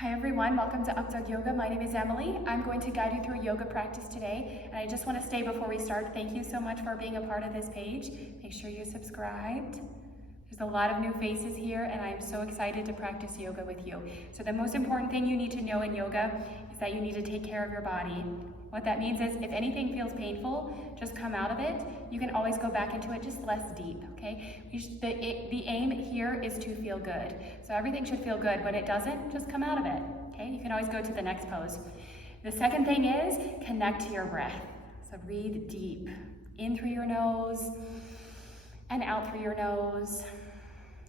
Hi everyone, welcome to Updawg-Yoga. My name is Emily. I'm going to guide you through a yoga practice today. And I just want to say before we start, thank you so much for being a part of this page. Make sure you're subscribed. There's a lot of new faces here and I'm so excited to practice yoga with you. So the most important thing you need to know in yoga is that you need to take care of your body. What that means is if anything feels painful, just come out of it. You can always go back into it just less deep, okay? The aim here is to feel good. So everything should feel good. When it doesn't, just come out of it, okay? You can always go to the next pose. The second thing is connect to your breath. So breathe deep, in through your nose and out through your nose.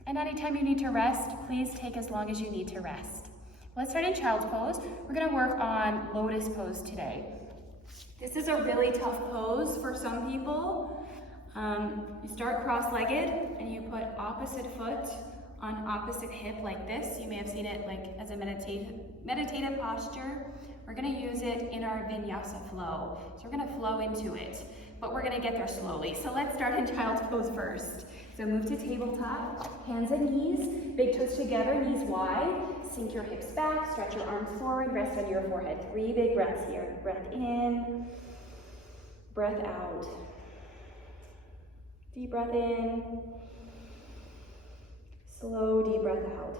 And anytime you need to rest, please take as long as you need to rest. Let's start in child's pose. We're gonna work on Lotus Pose today. This is a really tough pose for some people. You start cross-legged and you put opposite foot on opposite hip like this. You may have seen it like as a meditative posture. We're gonna use it in our vinyasa flow. So we're gonna flow into it, but we're gonna get there slowly. So let's start in child's pose first. So move to tabletop, hands and knees, big toes together, knees wide. Sink your hips back, stretch your arms forward, rest on your forehead. 3 big breaths here. Breath in, breath out. Deep breath in, slow deep breath out.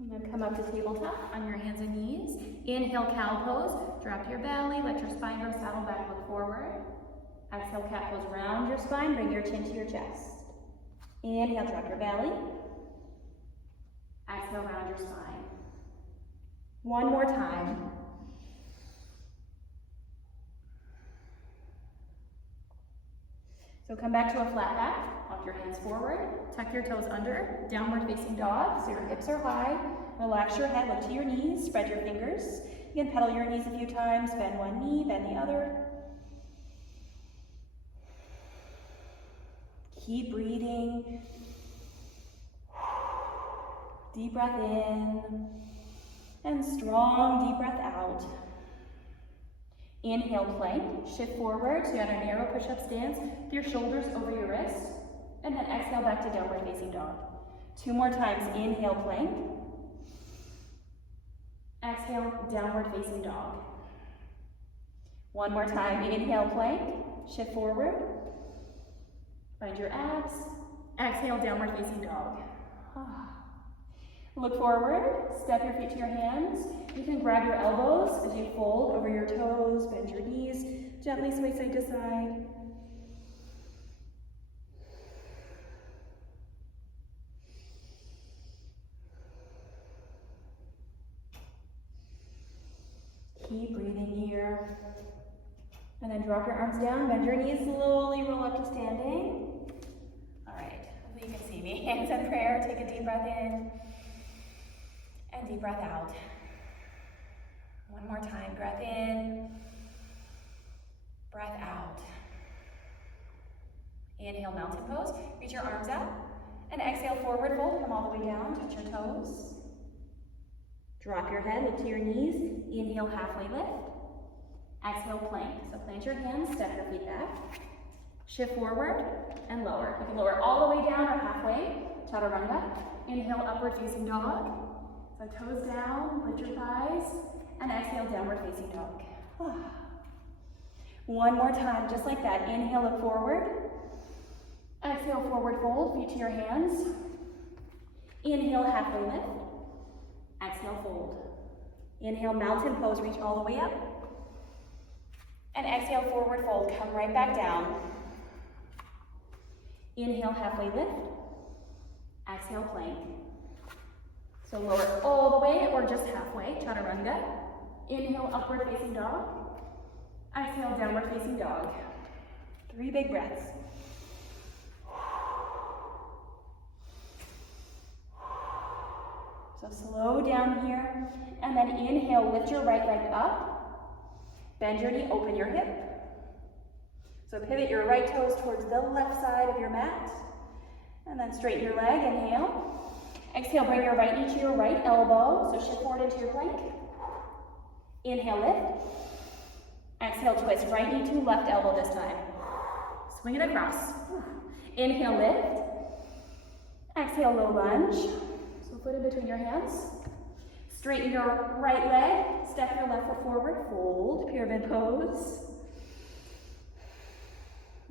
And then come up to tabletop on your hands and knees. Inhale, cow pose. Drop your belly, let your spine go saddle back, look forward. Exhale, cat pose, round your spine, bring your chin to your chest. Inhale, drop your belly. Exhale, round your spine. One more time. So come back to a flat back, walk your hands forward, tuck your toes under, downward facing dog, so your hips are high. Relax your head, look to your knees, spread your fingers. You can pedal your knees a few times, bend one knee, bend the other. Keep breathing. Deep breath in, and strong deep breath out. Inhale, plank, shift forward, so you have a narrow push-up stance with your shoulders over your wrists, and then exhale back to downward facing dog. 2 more times, inhale, plank. Exhale, downward facing dog. 1 more time, inhale, plank, shift forward. Find your abs. Exhale, downward facing dog. Look forward, step your feet to your hands. You can grab your elbows as you fold over your toes, bend your knees, gently sway side to side. Keep breathing here. And then drop your arms down, bend your knees, slowly roll up to standing. All right, hopefully you can see me. Hands in prayer, take a deep breath in. And deep breath out. 1 more time, breath in, breath out. Inhale, mountain pose, reach your arms out, and exhale, forward fold, come all the way down, touch your toes. Drop your head, look to your knees, inhale, halfway lift. Exhale, plank. So plant your hands, step your feet back, shift forward, and lower. You can lower all the way down or halfway, chaturanga. Inhale, upward facing dog. So toes down, lift your thighs, and exhale, downward facing dog. 1 more time, just like that. Inhale, look forward. Exhale, forward fold, feet to your hands. Inhale, halfway lift. Exhale, fold. Inhale, mountain pose, reach all the way up. And exhale, forward fold, come right back down. Inhale, halfway lift. Exhale, plank. So lower all the way or just halfway, chaturanga. Inhale, upward facing dog. Exhale, downward facing dog. 3 big breaths. So slow down here, and then inhale, lift your right leg up. Bend your knee, open your hip. So pivot your right toes towards the left side of your mat, and then straighten your leg, inhale. Exhale, bring your right knee to your right elbow, so shift forward into your plank. Inhale, lift. Exhale, twist. Right knee to left elbow this time. Swing it across. Inhale, lift. Exhale, low lunge. So foot in between your hands. Straighten your right leg. Step your left foot forward. Fold, pyramid pose.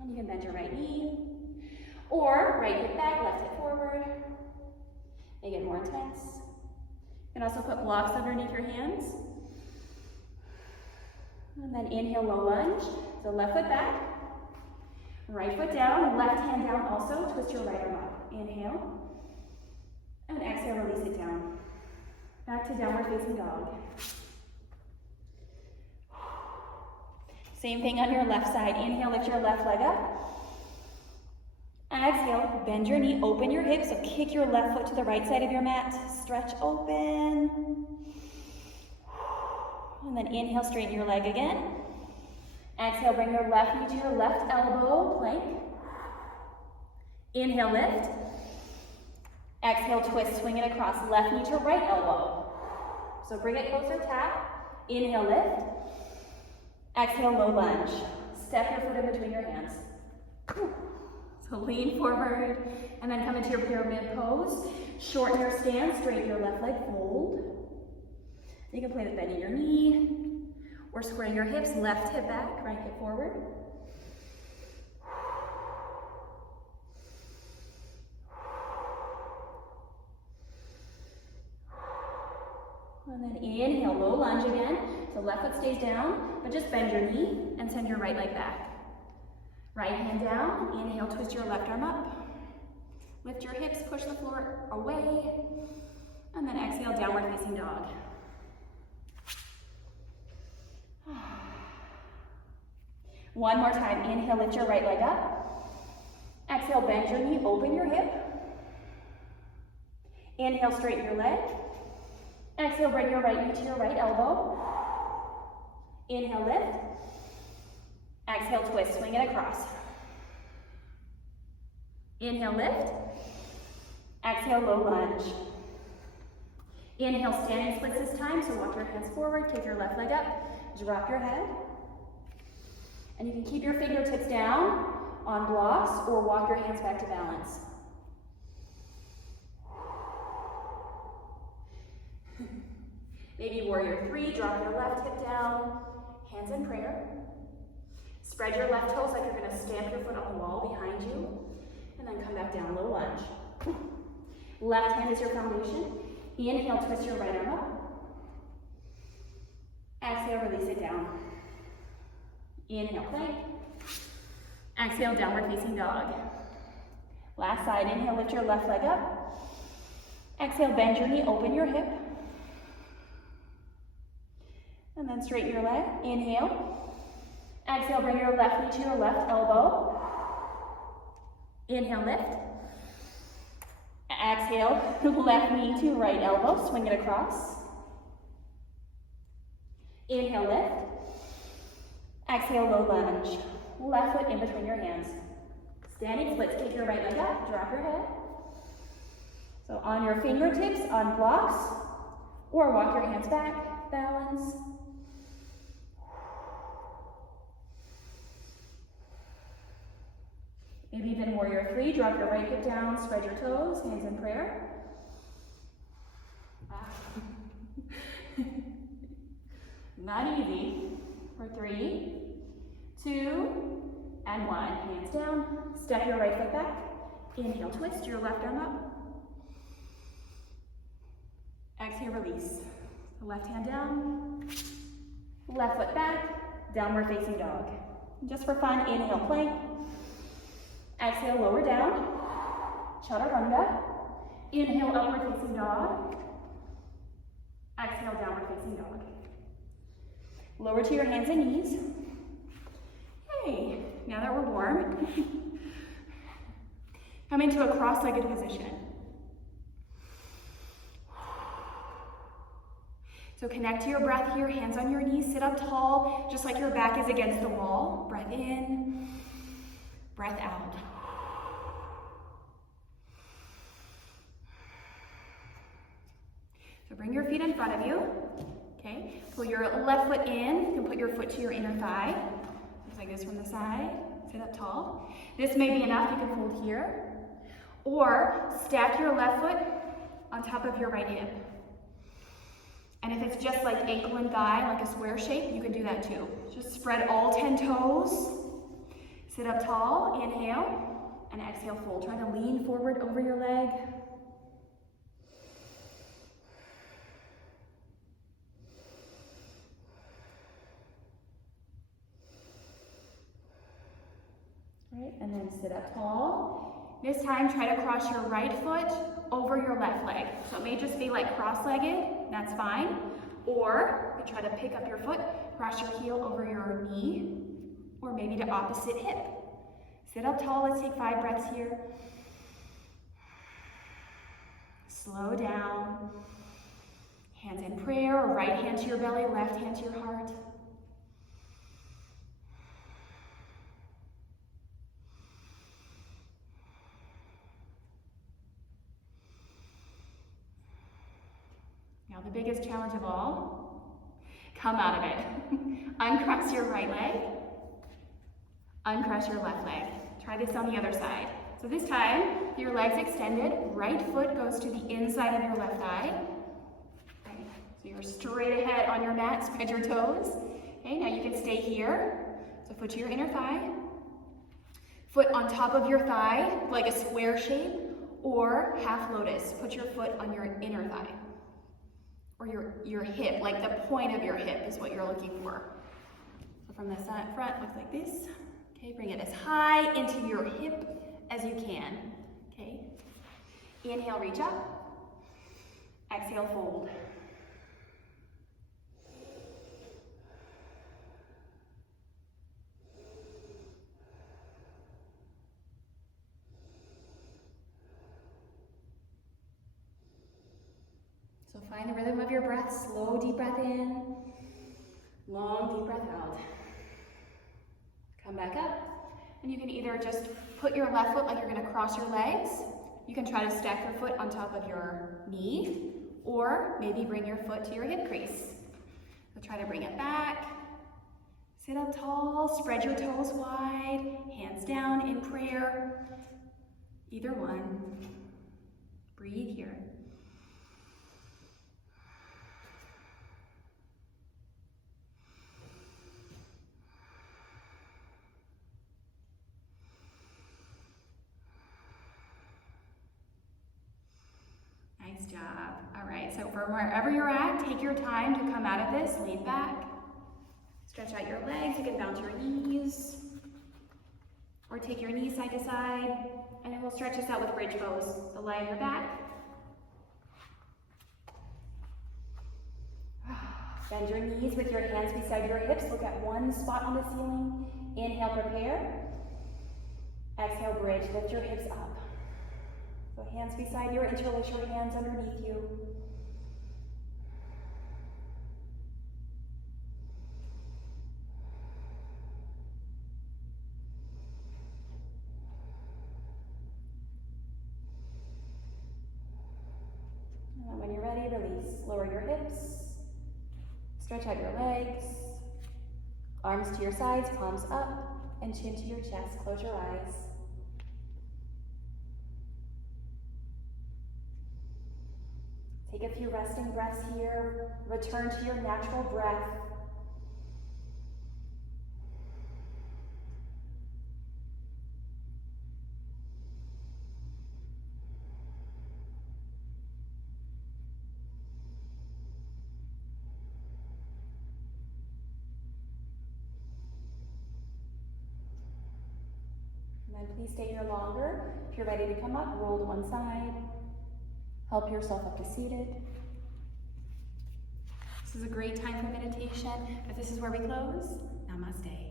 And you can bend your right knee. Or right hip back, left hip forward. Make it more intense. You can also put blocks underneath your hands. And then inhale, low lunge. So left foot back. Right foot down, left hand down also. Twist your right arm up. Inhale. And exhale, release it down. Back to downward facing dog. Same thing on your left side. Inhale, lift your left leg up. Exhale, bend your knee, open your hips. So kick your left foot to the right side of your mat. Stretch open. And then inhale, straighten your leg again. Exhale, bring your left knee to your left elbow, plank. Inhale, lift. Exhale, twist, swing it across. Left knee to right elbow. So bring it closer, tap. Inhale, lift. Exhale, low lunge. Step your foot in between your hands. So lean forward and then come into your pyramid pose. Shorten your stance, straighten your left leg, fold. You can play with bending your knee or squaring your hips, left hip back, right hip forward. And then inhale, low lunge again. So left foot stays down, but just bend your knee and send your right leg back. Right hand down, inhale, twist your left arm up. Lift your hips, push the floor away. And then exhale, downward facing dog. One more time, inhale, lift your right leg up. Exhale, bend your knee, open your hip. Inhale, straighten your leg. Exhale, bring your right knee to your right elbow. Inhale, lift. Exhale, twist, swing it across. Inhale, lift. Exhale, low lunge. Inhale, standing splits this time, so walk your hands forward, kick your left leg up, drop your head. And you can keep your fingertips down on blocks or walk your hands back to balance. Maybe warrior three, drop your left hip down, hands in prayer. Spread your left toes like you're gonna stamp your foot on the wall behind you, and then come back down, low lunge. Left hand is your foundation. Inhale, twist your right arm up. Exhale, release it down. Inhale, plank. Exhale, downward facing dog. Last side, inhale, lift your left leg up. Exhale, bend your knee, open your hip. And then straighten your leg. Inhale. Exhale, bring your left knee to your left elbow. Inhale, lift. Exhale, left knee to right elbow, swing it across. Inhale, lift. Exhale, low lunge. Left foot in between your hands. Standing splits, kick your right leg up, drop your head. So on your fingertips, on blocks, or walk your hands back, balance. Maybe even warrior three, drop your right hip down, spread your toes, hands in prayer. Not easy. For 3, 2, and 1. Hands down, step your right foot back. Inhale, twist your left arm up. Exhale, release. The left hand down, left foot back, downward facing dog. Just for fun, inhale, plank. Exhale, lower down, chaturanga. Inhale, upward facing dog. Exhale, downward facing dog. Lower to your hands and knees. Okay, now that we're warm, come into a cross-legged position. So connect to your breath here, hands on your knees, sit up tall, just like your back is against the wall. Breath in, breath out. So bring your feet in front of you. Okay, pull your left foot in. You can put your foot to your inner thigh. Looks like this from the side. Sit up tall. This may be enough. You can hold here. Or stack your left foot on top of your right hip. And if it's just like ankle and thigh, like a square shape, you can do that too. Just spread all 10 toes. Sit up tall. Inhale. And exhale, fold. Try to lean forward over your leg. Right, and then sit up tall. This time, try to cross your right foot over your left leg. So it may just be like cross-legged, that's fine. Or you try to pick up your foot, cross your heel over your knee, or maybe the opposite hip. Sit up tall, let's take 5 breaths here. Slow down. Hands in prayer, right hand to your belly, left hand to your heart. Now the biggest challenge of all, come out of it. Uncross your right leg, uncross your left leg. Try this on the other side. So this time, your legs extended, right foot goes to the inside of your left thigh. Okay. So you're straight ahead on your mat, spread your toes. Okay, now you can stay here. So foot to your inner thigh, foot on top of your thigh, like a square shape, or half lotus. Put your foot on your inner thigh. Or your hip, like the point of your hip is what you're looking for. So from the front, looks like this. Okay, bring it as high into your hip as you can. Okay, inhale, reach up. Exhale, fold. So find the rhythm of your breath. Slow, deep breath in. Long, deep breath out. Come back up. And you can either just put your left foot like you're going to cross your legs. You can try to stack your foot on top of your knee. Or maybe bring your foot to your hip crease. So try to bring it back. Sit up tall. Spread your toes wide. Hands down in prayer. Either one. Breathe here. Nice job. All right, so from wherever you're at, take your time to come out of this. Lean back. Stretch out your legs. You can bounce your knees. Or take your knees side to side. And then we'll stretch this out with bridge pose. So lie on your back. Bend your knees with your hands beside your hips. Look at one spot on the ceiling. Inhale, prepare. Exhale, bridge. Lift your hips up. So hands beside you, interlace your hands underneath you. And then when you're ready, release. Lower your hips. Stretch out your legs. Arms to your sides, palms up, and chin to your chest. Close your eyes. Take a few resting breaths here. Return to your natural breath. And then please stay here longer. If you're ready to come up, roll to one side. Help yourself up to seated. This is a great time for meditation, but this is where we close. Namaste.